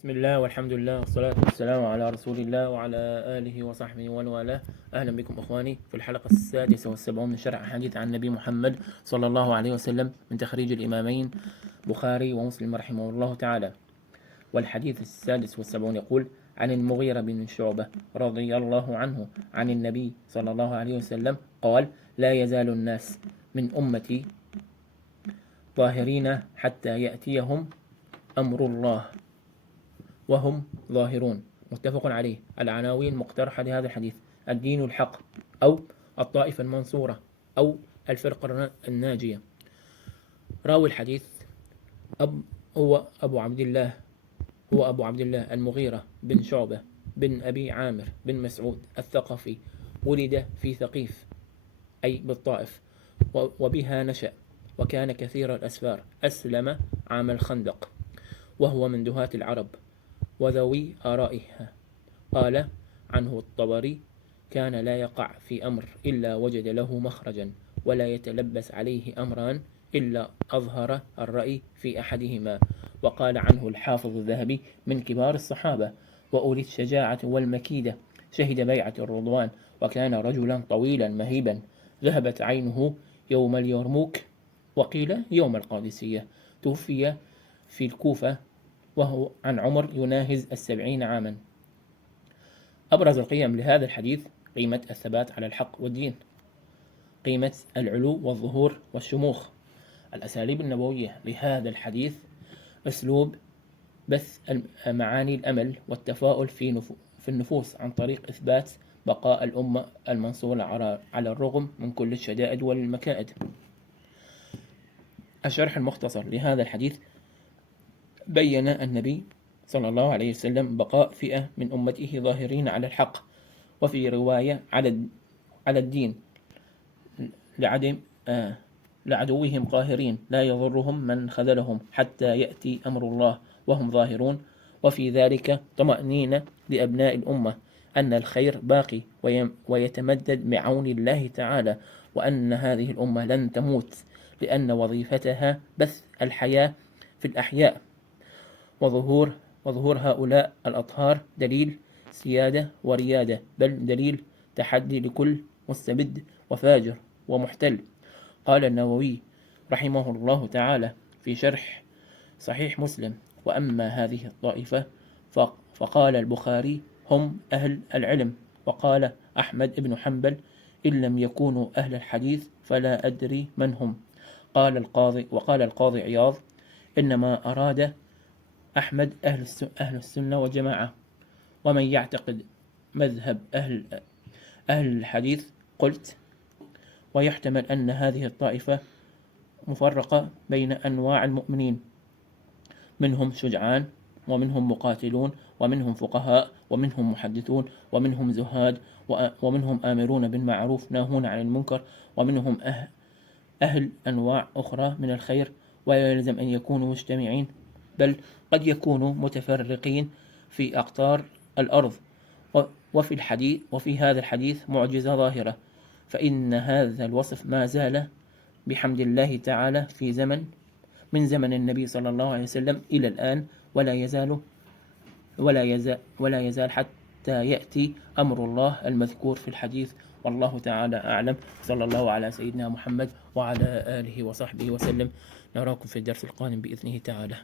بسم الله والحمد لله والصلاة والسلام على رسول الله وعلى آله وصحبه ومن والاه. أهلا بكم إخواني في الحلقة 76 من شرح حديث عن النبي محمد صلى الله عليه وسلم من تخريج الإمامين بخاري ومسلم رحمه الله تعالى. والحديث 76 يقول: عن المغيرة بن شعبة رضي الله عنه عن النبي صلى الله عليه وسلم قال: لا يزال الناس من أمتي ظاهرين حتى يأتيهم أمر الله وهم ظاهرون. متفق عليه. العناوين مقترحة لهذا الحديث: الدين الحق، أو الطائفة المنصورة، أو الفرقة الناجية. راوي الحديث هو أبو عبد الله المغيرة بن شعبة بن أبي عامر بن مسعود الثقفي. ولد في ثقيف أي بالطائف، وبها نشأ، وكان كثير الأسفار. أسلم عام الخندق، وهو من دهاة العرب وذوي آرائها. قال عنه الطبري: كان لا يقع في أمر إلا وجد له مخرجا، ولا يتلبس عليه أمران إلا أظهر الرأي في أحدهما. وقال عنه الحافظ الذهبي: من كبار الصحابة وأولي الشجاعة والمكيدة، شهد بيعة الرضوان، وكان رجلا طويلا مهيبا، ذهبت عينه يوم اليرموك، وقيل يوم القادسية. توفي في الكوفة وهو عن عمر يناهز 70 عاما. أبرز القيم لهذا الحديث: قيمة الثبات على الحق والدين، قيمة العلو والظهور والشموخ. الأساليب النبوية لهذا الحديث: أسلوب بث معاني الأمل والتفاؤل في النفوس عن طريق إثبات بقاء الأمة المنصورة على الرغم من كل الشدائد والمكائد. الشرح المختصر لهذا الحديث: بين النبي صلى الله عليه وسلم بقاء فئة من أمته ظاهرين على الحق، وفي رواية على الدين، لعدوهم قاهرين لا يضرهم من خذلهم حتى يأتي أمر الله وهم ظاهرون. وفي ذلك طمأنينة لأبناء الأمة أن الخير باقي ويتمدد بعون الله تعالى، وأن هذه الأمة لن تموت، لأن وظيفتها بث الحياة في الأحياء. وظهور هؤلاء الأطهار دليل سيادة وريادة، بل دليل تحدي لكل مستبد وفاجر ومحتل. قال النووي رحمه الله تعالى في شرح صحيح مسلم: وأما هذه الطائفة فقال البخاري: هم أهل العلم. وقال أحمد بن حنبل: إن لم يكونوا أهل الحديث فلا أدري من هم. وقال القاضي عياض: إنما أراد أحمد أهل السنة والجماعة، ومن يعتقد مذهب أهل الحديث. قلت: ويحتمل أن هذه الطائفة مفرقة بين أنواع المؤمنين، منهم شجعان، ومنهم مقاتلون، ومنهم فقهاء، ومنهم محدثون، ومنهم زهاد، ومنهم آمرون بالمعروف ناهون عن المنكر، ومنهم أهل أنواع أخرى من الخير. ولا يلزم أن يكونوا مجتمعين، بل قد يكونوا متفرقين في أقطار الأرض. وفي هذا الحديث معجزة ظاهرة، فإن هذا الوصف ما زال بحمد الله تعالى من زمن النبي صلى الله عليه وسلم إلى الآن، ولا يزال حتى يأتي أمر الله المذكور في الحديث. والله تعالى أعلم. صلى الله على سيدنا محمد وعلى آله وصحبه وسلم. نراكم في الدرس القادم بإذنه تعالى.